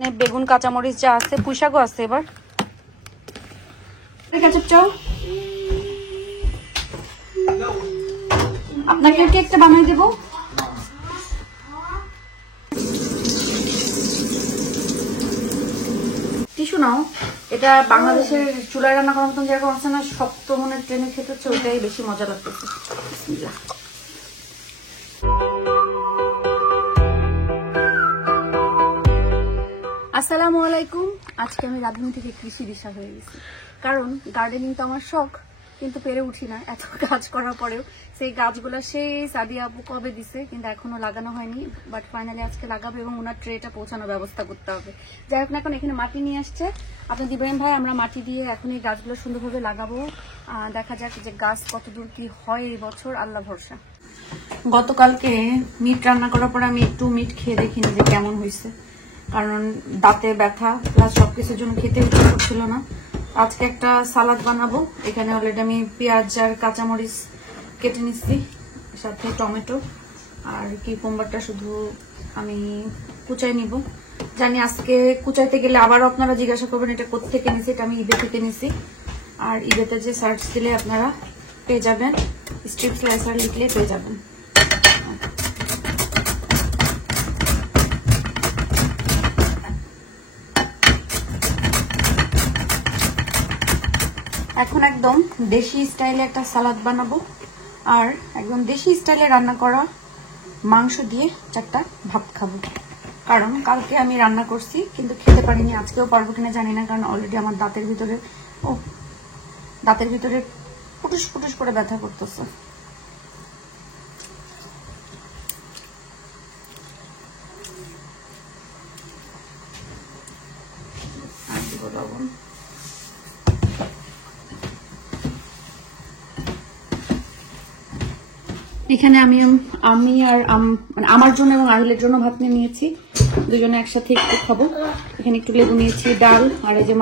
বেগুন কাঁচামরিচ যা আছে পুঁইশাকও আছে। এবার কেচাপ চাও, আপনাকে কেকটা বানিয়ে দেবো। টিস্যু নাও। এটা বাংলাদেশের চুলায় রান্না করার মতন যেরকম আছে না, শক্ত মনে ট্রেনে খেতে হচ্ছে, ওইটাই বেশি মজা লাগতেছে। বিসমিল্লাহ। আসসালামু আলাইকুম। আজকে আমি রাঁধুনি থেকে কৃষি দিশা হয়ে গেছি, কারণ গার্ডেনিং তো আমার শখ, কিন্তু পেরে উঠি না। এত কাজ করার পরেও সেই গাছগুলো সেই সাদিয়া আপু কবে দিছে, কিন্তু এখনো লাগানো হয়নি। বাট ফাইনালি আজকে লাগাবো এবং ওনার ট্রেটা পৌঁছানোর ব্যবস্থা করতে হবে। যাই হোক না, এখন এখানে মাটি নিয়ে আসছে আপনার ইব্রাহিম ভাই। আমরা মাটি দিয়ে এখন এই গাছগুলো সুন্দরভাবে লাগাবো। দেখা যাক যে গাছ কতদূর কি হয় এই বছর, আল্লাহ ভরসা। গতকালকে মিট রান্না করার পর আমি একটু মিট খেয়ে দেখিনি যে কেমন হয়েছে, কারণ দাঁতে ব্যথা প্লাস সবকিছুর জন্য খেতে ইচ্ছা করছিল না। আজকে একটা সালাদ বানাবো। এখানে অলরেডি আমি পেঁয়াজ আর কাঁচামরিচ কেটে নিচ্ছি, সাথে টমেটো আর কিউকাম্বারটা শুধু আমি কুচাই নিব। জানি আজকে কুচাইতে গেলে আবারও আপনারা জিজ্ঞাসা করবেন এটা কোত্থেকে নিছি। এটা আমি ইবে থেকে নিছি, আর ইবেতে যে সার্চ দিলে আপনারা পেয়ে যাবেন, স্ট্রিপ স্লাইসার লিখলে পেয়ে যাবেন। এখন একদম দেশি স্টাইলে একটা সালাদ বানাবো, আর একদম দেশি স্টাইলে রান্না করা মাংস দিয়ে চারটা ভাত খাবো। কারণ কালকে আমি রান্না করছি কিন্তু খেতে পারিনি, আজকেও পারবো কিনা জানি না, কারণ অলরেডি আমার দাঁতের ভিতরে ফুটুস ফুটুস করে ব্যথা করতেছে। আর দিব লবণ। এখানে আমি আর মানে আমার জন্য এবং আহিলের জন্য ভাত নিয়ে নিয়েছি, দুজনে একসাথে একটু খাবো। এখানে একটু লেবু নিয়েছি, ডাল আর এই যে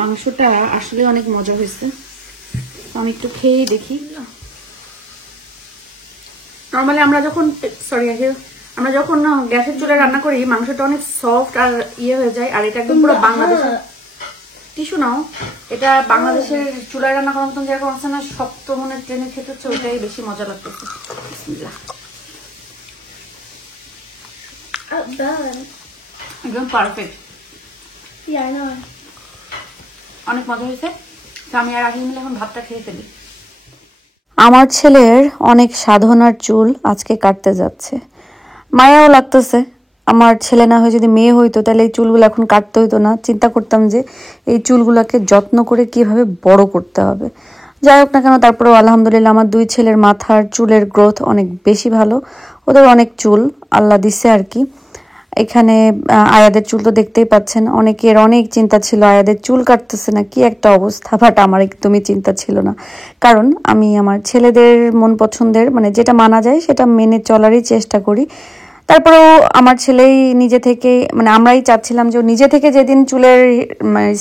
মাংসটা আসলে অনেক মজা হয়েছে। আমি একটু খেয়ে দেখি। নর্মালি আমরা যখন গ্যাসের চুলায় রান্না করি মাংসটা অনেক সফট আর হয়ে যায়, আর এটা একদম পুরো বাংলাদেশের টিস্যু নাও। এটা বাংলাদেশের চুলায় রান্না করার মতন যেরকম আছে না, শক্ত মনে ট্রেনে খেতে হচ্ছে, ওইটাই বেশি মজা লাগতেছে। একদম পারফেক্ট, অনেক মজা হয়েছে। আমি আর আগে মিলে এখন ভাতটা খেয়ে ফেলি। আমার ছেলের অনেক সাধনার চুল আজকে কাটতে যাচ্ছে, মায়াও লাগতেছে। আমার ছেলে না হয়ে যদি মেয়ে হইতো তাহলে এই চুলগুলো এখন কাটতে হইতো না। চিন্তা করতাম যে এই চুলগুলোকে যত্ন করে কিভাবে বড় করতে হবে। যাই হোক না কেন, তারপরেও আলহামদুলিল্লাহ আমার দুই ছেলের মাথার চুলের গ্রোথ অনেক বেশি ভালো। ওদের অনেক চুল আল্লাহ দিচ্ছে আর কি। এখানে আয়াদের চুল তো দেখতেই পাচ্ছেন। অনেকের অনেক চিন্তা ছিল আয়াদের চুল কাটতেছে না, কি একটা অবস্থা। বাট আমার একদমই চিন্তা ছিল না, কারণ আমি আমার ছেলেদের মন পছন্দের মানে যেটা মানা যায় সেটা মেনে চলারই চেষ্টা করি। তারপরেও আমার ছেলেই নিজে থেকে মানে আমরাই চাচ্ছিলাম যে ও নিজে থেকে যেদিন চুলের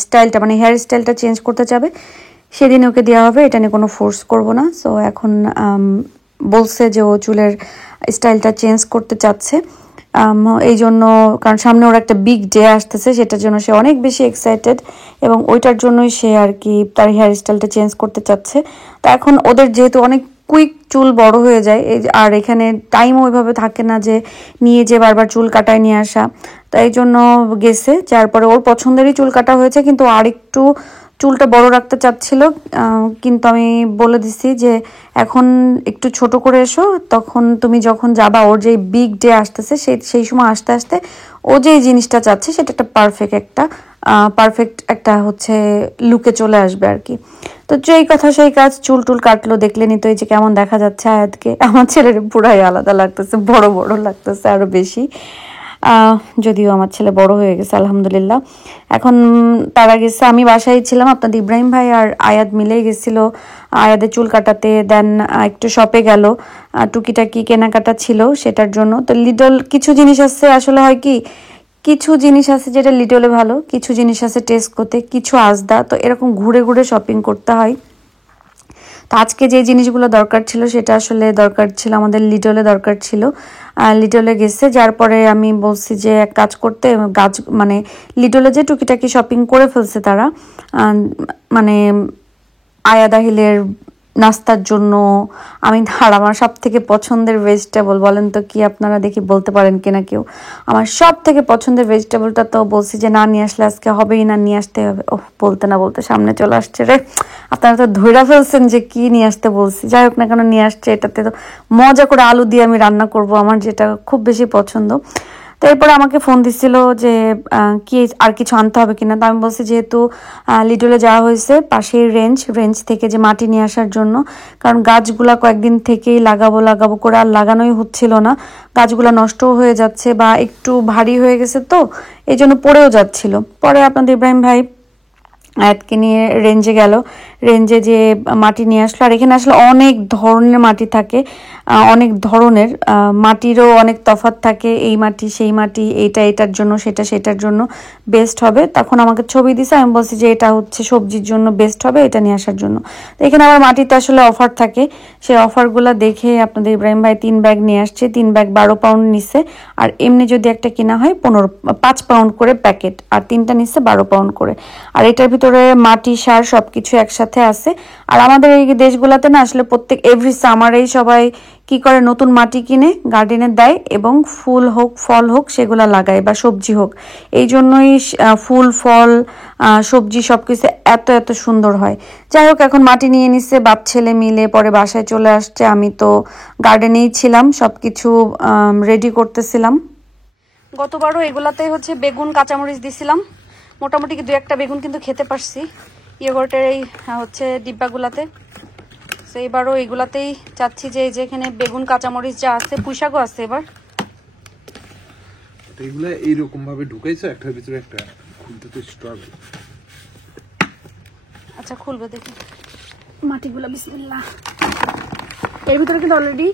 স্টাইলটা মানে হেয়ার স্টাইলটা চেঞ্জ করতে চাবে সেদিন ওকে দেওয়া হবে, এটা নিয়ে কোনো ফোর্স করব না। সো এখন বলছে যে ও চুলের স্টাইলটা চেঞ্জ করতে চাচ্ছে। এই জন্য, কারণ সামনে ওর একটা বিগ ডে আসতেছে, সেটার জন্য সে অনেক বেশি এক্সাইটেড এবং ওইটার জন্যই সে আর কি তার হেয়ার স্টাইলটা চেঞ্জ করতে চাচ্ছে। তা এখন ওদের যেহেতু অনেক কুইক চুল বড় হয়ে যায়, আর এখানে টাইমও ওইভাবে থাকে না যে নিয়ে যে বারবার চুল কাটায় নিয়ে আসা, তাই জন্য গেছে। যার পরে ওর পছন্দেরই চুল কাটা হয়েছে, কিন্তু আরেকটু চুলটা বড় রাখতে চাচ্ছিল, কিন্তু আমি বলে দিছি যে এখন একটু ছোট করে এসো, তখন তুমি যখন যাবা ওর যে বিগ ডে আসতেছে সেই সময় আস্তে আস্তে ও যে জিনিসটা চাচ্ছে সেটা একটা পারফেক্ট একটা হচ্ছে লুকে চলে আসবে আর কি। তো যেই কথা সেই কাজ, চুল টুল কাটলো, দেখলেনি তো এই যে কেমন দেখা যাচ্ছে আয়াতকে। আমার ছেলের পুরাই আলাদা লাগতেছে, বড় বড় লাগতেছে আরো বেশি। যদিও আমার ছেলে বড় হয়ে গেছে আলহামদুলিল্লাহ। এখন তারা গেছে, আমি বাসায় ছিলাম, আপনাদের ইব্রাহিম ভাই আর আয়াত মিলেই গেছিল আয়াদের চুল কাটাতে। দেন একটু শপে গেল, টুকিটাকি কেনাকাটা ছিল সেটার জন্য। তো লিটল কিছু জিনিস আছে, আসলে হয় কি কিছু জিনিস আছে যেটা লিটলে ভালো, কিছু জিনিস আছে টেস্ট করতে, কিছু আজদা, তো এরকম ঘুরে ঘুরে শপিং করতে হয়। তো আজকে যে জিনিসগুলো দরকার ছিল সেটা আসলে দরকার ছিল আমাদের লিটলে দরকার ছিল, লিটলে গেছে, যার পরে আমি বলছি যে এক কাজ করতে, গাছ মানে লিটলে যে টুকিটাকি শপিং করে ফেলছে তারা, মানে আয়া দাহিলের নাস্তার জন্য। আর আমার সব থেকে পছন্দের ভেজিটেবল বলেন তো কি আপনারা, দেখি বলতে পারেন কিনা কেউ। আমার সব থেকে পছন্দের ভেজিটেবলটা তো বলছি যে না নিয়ে আসলে আজকে হবেই না, নিয়ে আসতে হবে। ও বলতে না বলতে সামনে চলে আসছে রে, আপনারা তো ধৈরা ফেলছেন যে কি নিয়ে আসতে বলছি। যাই হোক না কেন নিয়ে আসছে, এটাতে তো মজা করে আলু দিয়ে আমি রান্না করব, আমার যেটা খুব বেশি পছন্দ। তো এরপরে আমাকে ফোন দিচ্ছিল যে কি আর কিছু আনতে হবে কিনা। তো আমি বলছি যেহেতু লিটলে যাওয়া হয়েছে পাশের রেঞ্জ থেকে যে মাটি নিয়ে আসার জন্য, কারণ গাছগুলা কয়েকদিন থেকেই লাগাবো করে আর লাগানোই হচ্ছিল না, গাছগুলা নষ্টও হয়ে যাচ্ছে বা একটু ভারী হয়ে গেছে, তো এই জন্য পড়েও যাচ্ছিল। পরে আপনাদের ইব্রাহিম ভাই আয়াতকে নিয়ে রেঞ্জে গেল, রেঞ্জে যে মাটি নিয়ে আসলো। আর এখানে আসলে অনেক ধরনের মাটি থাকে, অনেক ধরনের মাটিরও অনেক তফাৎ থাকে, এই মাটি সেই মাটি, এইটা এটার জন্য, সেটা সেটার জন্য বেস্ট হবে। তখন আমাকে ছবি দিছে, আমি বলছি যে এটা হচ্ছে সবজির জন্য বেস্ট হবে, এটা নিয়ে আসার জন্য। তো এখানে আবার মাটিতে আসলে অফার থাকে, সেই অফারগুলো দেখে আপনাদের ইব্রাহিম ভাই 3 ব্যাগ নিয়ে আসছে, 3 ব্যাগ 12 পাউন্ড নিচ্ছে। আর এমনি যদি একটা কেনা হয় 5 পাউন্ড করে প্যাকেট, আর 3টা নিচ্ছে 12 পাউন্ড করে। আর এটার ভিতরে মাটি সার সবকিছু একসাথে আছে। আর আমাদের এই দেশগুলোতে না আসলে প্রত্যেক এভরি সামারেই সবাই কি করে, নতুন মাটি কিনে গার্ডেনে দেয় এবং ফুল হোক ফল হোক সেগুলা লাগায় বা সবজি হোক। এই জন্যই ফুল ফল সবজি সবকিছু এত এত সুন্দর হয়। যাই হোক এখন মাটি নিয়ে নিচ্ছে বাপ ছেলে মিলে, পরে বাসায় চলে আসছে। আমি তো গার্ডেনেই ছিলাম, সবকিছু রেডি করতেছিলাম। গতবারও এগুলাতেই হচ্ছে বেগুন কাঁচামরিচ দিছিলাম, মোটামুটি 2-1টা বেগুন কিন্তু খেতে পারছি ইয়োগর্টের এই হচ্ছে ডিব্বাগুলাতে। তো এবারও এগুলাতেই চাচ্ছি যে যেখানে বেগুন কাঁচামরিচ যা আছে, পুঁইশাকও আছে এবার। এগুলা এইরকম ভাবে ঢুকাইছো একটার ভিতরে একটা, খুলতে তো স্ট্রাগল। আচ্ছা খুলবে দেখি মাটিগুলা, বিসমিল্লাহ। এর ভিতরে কিন্তু অলরেডি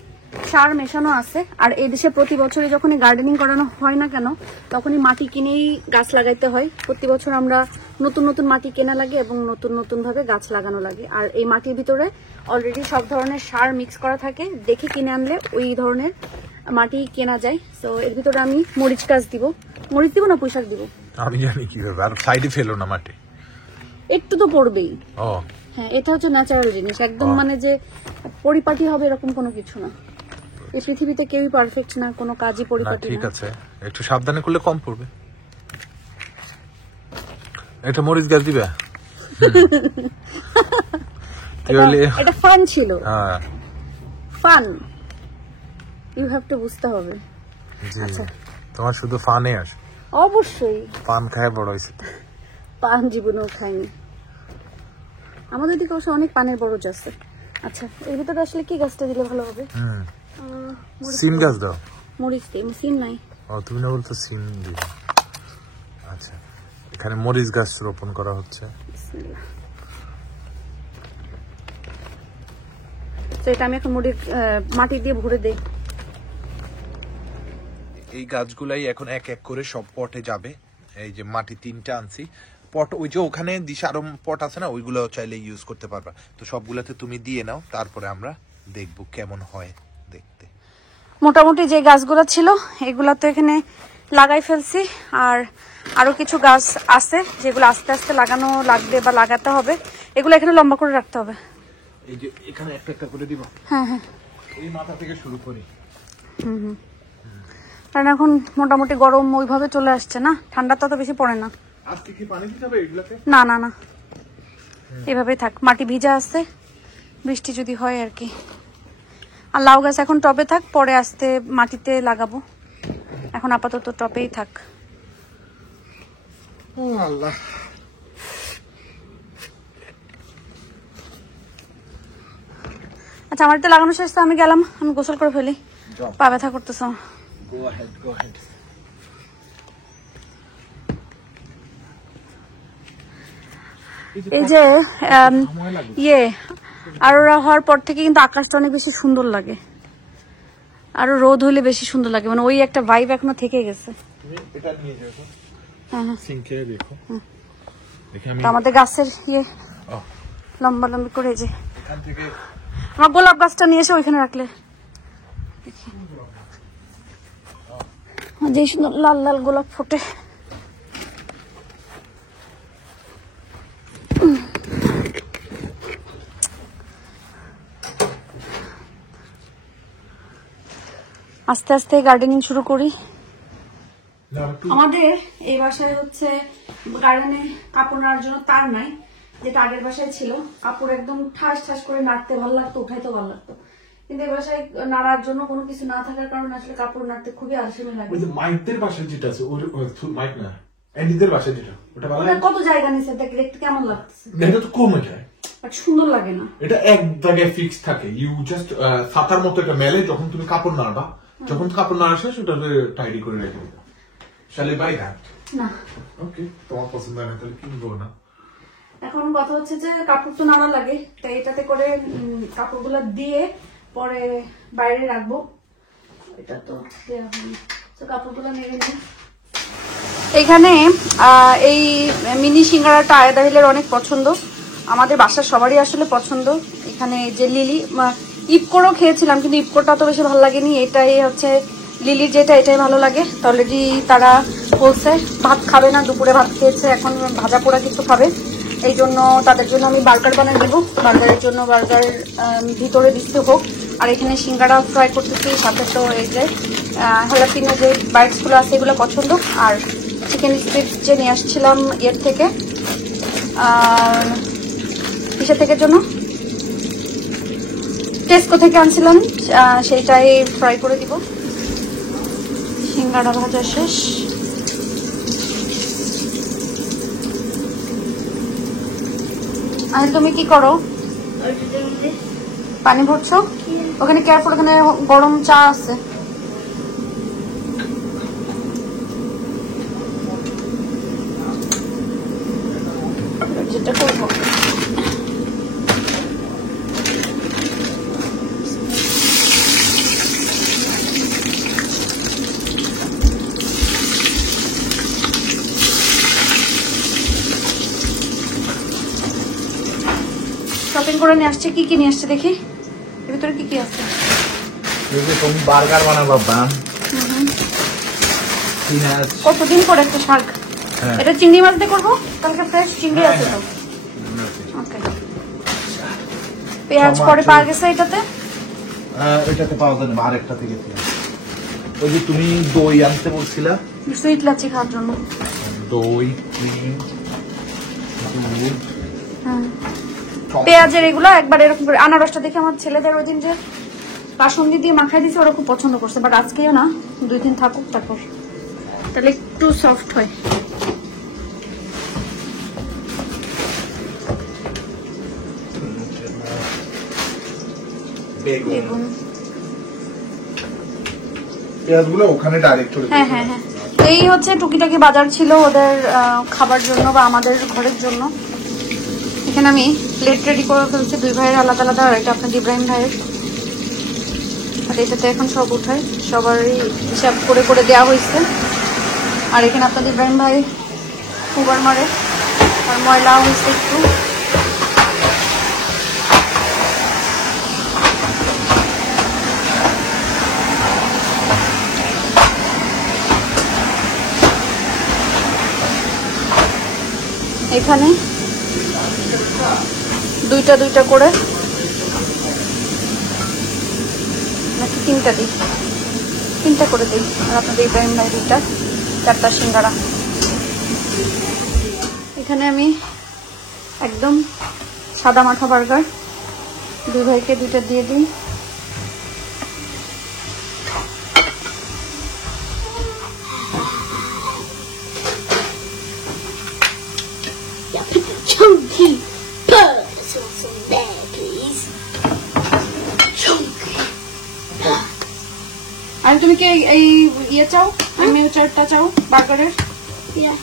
সার মেশানো আছে। আর এই দেশে প্রতি বছরই যখনই গার্ডেনিং করানো হয় না কেন, তখনই মাটি কিনেই গাছ লাগাইতে হয়। প্রতি বছর আমরা নতুন নতুন মাটি কেনা লাগে এবং নতুন নতুন ভাবে গাছ লাগানো লাগে। আর এই মাটির ভিতরে অলরেডি সব ধরনের সার মিক্স করা থাকে, দেখে কিনে আনলে ওই ধরনের মাটি কেনা যায়। তো এর ভিতরে আমি মরিচ গাছ দিব। মরিচ দিব না পুঁইশাক দিব আমি জানি কিভাবে, আর সাইডে ফেলো না মাটি, একটু তো পড়বেই। ও হ্যাঁ, এটা হচ্ছে ন্যাচারাল জিনিস, একদম মানে যে পরিপাটি হবে এরকম কোনো কিছু না। এই পৃথিবীতে কেউই পারফেক্ট না, কোনো কাজই পরিপাটি না। ঠিক আছে, একটু সাবধানে করলে কম পড়বে। এটা মরিচ গাছ দিবে? এটা ফান ছিল, হ্যাঁ ফান, ইউ হ্যাভ টু বুঝতে হবে। আচ্ছা তোমার শুধু ফানে আসে? অবশ্যই, পান খায় বড় হয়েছে। পান জীবনেও খাইনি, আমাদের দিকে অবশ্য অনেক পানের বরজ আছে। আচ্ছা এর ভিতরে আসলে কি গাছটা দিলে ভালো হবে? সিম গাছ দাও। মরিচ দিই, সিম নাই। ও তুমি না বলতো সিম দিবে। আচ্ছা এখানে মরিচ গাছ রোপণ করা হচ্ছে। তো এটা আমি এখন মাটি দিয়ে ভরে দেই। এই গাছগুলাই এখন এক এক করে সব পটে যাবে। এই যে মাটি 3টা আনছি পট, ওই যে ওখানে দিশা আরো পট আছে না, ওইগুলো চাইলে ইউজ করতে পারবা। তো সবগুলাতে তুমি দিয়ে নাও, তারপরে আমরা দেখবো কেমন হয় দেখতে। মোটামুটি যে গাছগুলো ছিল এগুলা তো এখানে লাগাই ফেলছি, আর আরো কিছু গাছ আছে যেগুলো আস্তে আস্তে লাগানো লাগবে বা লাগাতে হবে। এগুলো এখানে লম্বা করে রাখতে হবে। এই যে এখানে একটা একটা করে দিব। হ্যাঁ হ্যাঁ, এই মাথা থেকে শুরু করি। কারণ এখন মোটামুটি গরম ওইভাবে চলে আসছে না, ঠান্ডা তো বেশি পড়ে না। আজকে কি পানি দিতে হবে এগুলাতে? না না না, এভাবেই থাক, মাটি ভিজা আছে, বৃষ্টি যদি হয় আর কি। আর লাউ গাছ এখন টবে থাক, পরে আস্তে মাটিতে লাগাবো, এখন আপাতত টবেই থাক। আল্লাহ, আচ্ছা আমার তো লাগানো শেষ, তো আমি গেলাম, আমি গোসল করে ফেলি, পা ব্যথা করতেছ। এই যে আর হওয়ার পর থেকে কিন্তু আকাশটা অনেক বেশি সুন্দর লাগে, আরো রোদ হইলে বেশি সুন্দর লাগে, মানে ওই একটা ভাইব এখনো থেকে গেছে। আমাদের গাছের লম্বা লম্বি করে যে এখান থেকে আমার গোলাপ গাছটা নিয়ে এসে ওইখানে রাখলে যে সুন্দর লাল লাল গোলাপ ফোটে। আস্তে আস্তে গার্ডেনিং শুরু করি। আমাদের এই বাসায় হচ্ছে গার্ডেনে কাপড় নাড়ার জন্য তার নাই, যেটা আগের বাসায় ছিল। কাপড় একদম ঠাস ঠাস করে নাড়তে ভালো লাগতো, উঠাইতে ভালো লাগতো, কিন্তু এই বাসায় নাড়ার জন্য কোনো কিছু না থাকার কারণে আসলে কাপড় নাড়তে খুবই আলসেমি লাগে। মাইকদের বাসায় যেটা আছে মাইক না, এন্ডিদের বাসায় যেটা, ওটা ভালো লাগে। কত জায়গা নিছে দেখতে কেমন লাগছে? এটা তো কম, এটা বাট সুন্দর লাগে না। এটা এক জায়গায় ফিক্স থাকে। ইউ জাস্ট ছাতার মতো এটা মেলে, যখন তুমি কাপড় নাড়বা, যখন কাপড় নাড়া শেষ ওটা টাইডি করে রেখে দিবা। শালি বাই দ্যাট না, ওকে, তোমার পছন্দ হয় না তাহলে কিনবো না। এখন কথা হচ্ছে যে কাপড় তো নাড়া লাগে, তাই এটাতে করে কাপড়গুলো দিয়ে পরে বাইরে রাখবো। এটা তো দেওয়া হয়নি, তো কাপড়গুলো নেড়ে নিই। এখানে এই মিনি সিঙ্গারাটা আয়েদা হিলের অনেক পছন্দ, আমাদের বাসার সবারই আসলে পছন্দ। এখানে যে লিলি ইপকোরও খেয়েছিলাম, কিন্তু ইপকোরটা তো বেশি ভালো লাগেনি। এটাই হচ্ছে লিলির যেটা, এটাই ভালো লাগে। তো অলরেডি তারা বলছে ভাত খাবে না, দুপুরে ভাত খেয়েছে, এখন ভাজা পোড়া কিছু খাবে। এই জন্য তাদের জন্য আমি বার্গার বানিয়ে দেবো। বার্গারের জন্য বার্গার ভিতরে দিতে হোক, আর এখানে সিঙ্গারা ফ্রাই করতেছি। সাথে তো এই যে হালাপিনো যে বাইটসগুলো আছে এগুলো পছন্দ, আর চিকেন স্ট্রিপস যে নিয়ে আসছিলাম এর থেকে, কিসের থেকে জন্য টেস্কো থেকে আনছিলাম, সেইটাই ফ্রাই করে দিব। সিঙ্গারা ভাজা শেষ। আর তুমি কি করো? পানি ভরছো? ওখানে কেয়ারফুল, ওখানে গরম চা আছে। যেটা করবো শপিং করে নিয়ে আসছে। কি কি নিয়ে আসছে দেখি, এর ভিতরে কি কি আছে? তুমি বার্গার বানাবো। কতদিন পরে একটা শাক। এটা চিংড়ি মাছ দিয়ে করবো, কালকে ফ্রেশ চিংড়ি আছে তো। ওকে, পেঁয়াজ পরে পাওয়া গেছে এটাতে? ওইটাতে পাওয়া যায় না, আরেকটা থেকে। ওই যে তুমি দই আনতে বলছিলা, সুইট লাচ্ছি খাওয়ার জন্য। দই, ক্রিম, দুধ, পেঁয়াজের এগুলো একবার এরকম করে। আনারসটা দেখে আমার ছেলেদের ওই দিন যে কাসুন্দি দিয়ে মাখাই দিয়েছে ওরা খুব পছন্দ করছে, বাট আজকেও না, 2 দিন থাকুক তারপর, তাহলে একটু সফট হয়। বেগুন, পেঁয়াজগুলো ওখানে ডাইরেক্ট চলে। হ্যাঁ হ্যাঁ হ্যাঁ, এই হচ্ছে টুকিটাকি বাজার ছিল ওদের খাবার জন্য বা আমাদের ঘরের জন্য। এখানে আমি প্লেট রেডি করে ফেলছি, 2 ভাইয়ের আলাদা আলাদা, আর এটা আপনার ইব্রাহিম ভাইয়ের। আর এটাতে এখন সব উঠায়, সবারই হিসাব করে করে দেওয়া হয়েছে। আর এখানে আপনাদের ইব্রাহিম ভাই কুবার মারে, আর ময়লা হয়েছে একটু। এখানে 2টা 2টা করে, নাকি 3টা দিই? 3টা করে দিই। আর আপনাদের ইব্রাহিম ভাই 2টা, 4টা সিঙ্গারা। এখানে আমি একদম সাদা মাখা বার্গার 2 ভাইকে 2টা দিয়ে দিই। Chunky pearls or some there, please. Chunky pearls. আর তুমি কি এই ইয়ে চাও, মিউচারটা চাও বার্গারের? Yeah.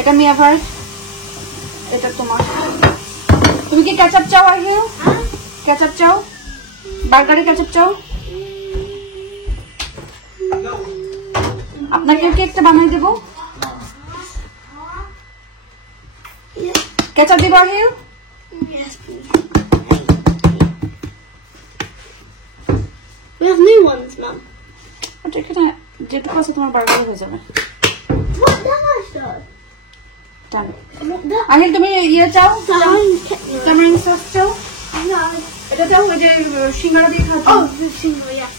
এটা মিয়া ভাই, এটা তোমার। তুমি কি কেচাপ চাও? আর হিউ কেচাপ চাও? বার্গারে কেচাপ চাও? আপনাকে কি একটা বানাই দেবো? কেচাপ দিব? আর হিউ We have new ones, Mum. But এখানে যেটুকু আছে তোমার বার্গার হয়ে যাবে। What does though? Done. What that? Ahil তুমি ইয়ে চাও, টমেটো No. সস চাও, এটা চাও, ওই যে সিঙ্গারা দিয়ে খাও। Oh, the single, yes.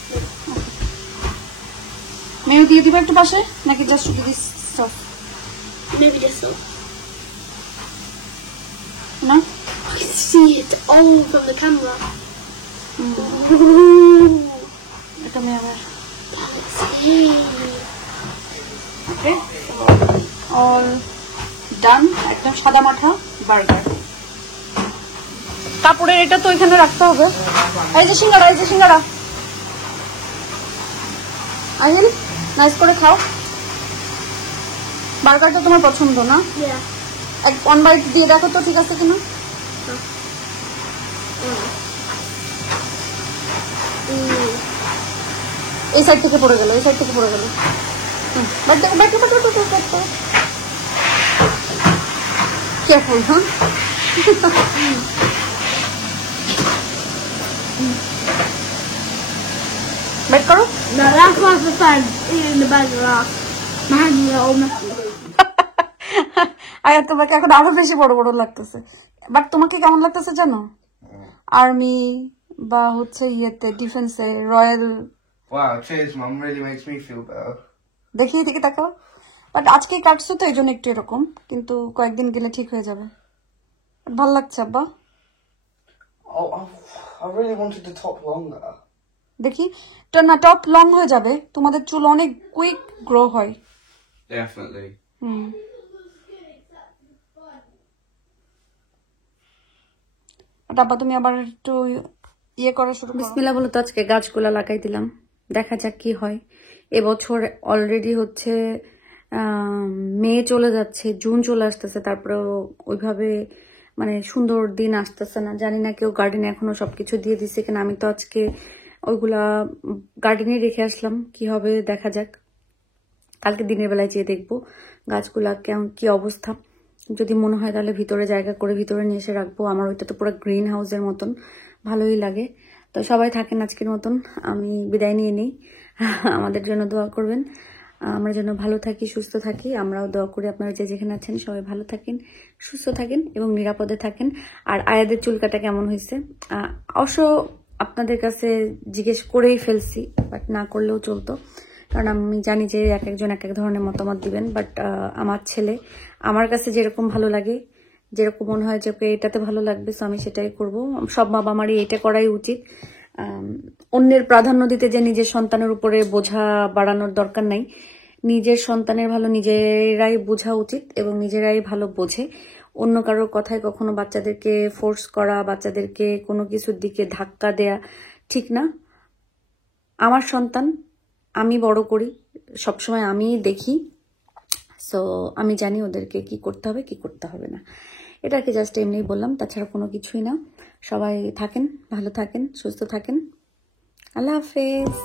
মেয়ে দিয়ে দিবা একটু পাশে, নাকি জাস্ট শুধু this sauce? Maybe this one. না I can see it all from the camera. এটা মেয়ে আবার That's it. Okay all done. একদম সাদা মাঠা বার্গার। কাপড়ের এটা তো এখানে রাখতে হবে। এই যে সিঙ্গারা, এই যে সিঙ্গারা। আহিল নাইস করে খাও। বার্গারটা তোমার পছন্দ না? Yeah. এক ওয়ান বাইট দিয়ে দেখো তো ঠিক আছে কিনা। এই সাইড থেকে পড়ে গেল, এই সাইড থেকে পড়ে গেল। বাট দেখো, but but but but careful, হ্যাঁ। বেট করো। No, that's why the fun eating the burger off. My hands are all messy. আর তোমাকে এখন আরো বেশি বড় বড় লাগতেছে। বাট তোমাকে কেমন লাগতেছে জানো? আর্মি বা হচ্ছে ইয়েতে ডিফেন্সে royal. Wow, cheers, Mum. Really makes me feel better. দেখি দেখি তাকাও। বাট আজকে কাটছো তো এই জন্য একটু এরকম, কিন্তু কয়েকদিন গেলে ঠিক হয়ে যাবে। ভালো লাগছে আব্বা? Oh, I really wanted the top longer. দেখি না, টপ লং হয়ে যাবে। তোমাদের চুল অনেক কুইক গ্রো হয়। Definitely. আব্বা তুমি আবার একটু ইয়ে করা শুরু করো। বিসমিল্লাহ বলে তো আজকে গাছগুলা লাগাই দিলাম, দেখা যাক কি হয়। এবছর অলরেডি হচ্ছে মে চলে যাচ্ছে, জুন চলে আসতেছে, তারপরেও ওইভাবে মানে সুন্দর দিন আসতেছে না। জানি না কেউ গার্ডেনে এখনো সবকিছু দিয়ে দিছে কিনা। আমি তো আজকে ওইগুলা গার্ডেনে রেখে আসলাম, কি হবে দেখা যাক। কালকে দিনের বেলায় যেয়ে দেখবো গাছগুলা কেমন কি অবস্থা। যদি মনে হয় তাহলে ভিতরে জায়গা করে ভিতরে নিয়ে এসে রাখবো। আমার ওইটা তো পুরো গ্রিন হাউসের মতন, ভালোই লাগে। তো সবাই থাকেন আজকের মতন, আমি বিদায় নিয়ে নিই। আমাদের জন্য দোয়া করবেন, আমরা যেন ভালো থাকি, সুস্থ থাকি। আমরাও দোয়া করি আপনারা যে যেখানে আছেন সবাই ভালো থাকেন, সুস্থ থাকেন এবং নিরাপদে থাকেন। আর আয়াদের চুল কাটা কেমন হয়েছে অবশ্য আপনাদের কাছে জিজ্ঞেস করেই ফেলছি, বাট না করলেও চলতো, কারণ আমি জানি যে এক একজন এক এক ধরনের মতামত দিবেন। বাট আমার ছেলে আমার কাছে যেরকম ভালো লাগে, যেরকম মনে হয় যে ওকে এটাতে ভালো লাগবে, সো আমি সেটাই করব। সব বাবা মারই এটা করাই উচিত। অন্যের প্রাধান্য দিতে যে নিজের সন্তানের উপরে বোঝা বাড়ানোর দরকার নাই। নিজের সন্তানের ভালো নিজেরাই বোঝা উচিত এবং নিজেরাই ভালো বোঝে। অন্য কারোর কথায় কখনো বাচ্চাদেরকে ফোর্স করা, বাচ্চাদেরকে কোনো কিছুর দিকে ধাক্কা দেয়া ঠিক না। আমার সন্তান আমি বড় করি, সবসময় আমি দেখি, সো আমি জানি ওদেরকে কি করতে হবে কি করতে হবে না। এটাকে জাস্ট এমনি বললাম, তাছাড়া কোনো কিছুই না। সবাই থাকেন, ভালো থাকেন, সুস্থ থাকেন। আল্লাহ হাফেজ।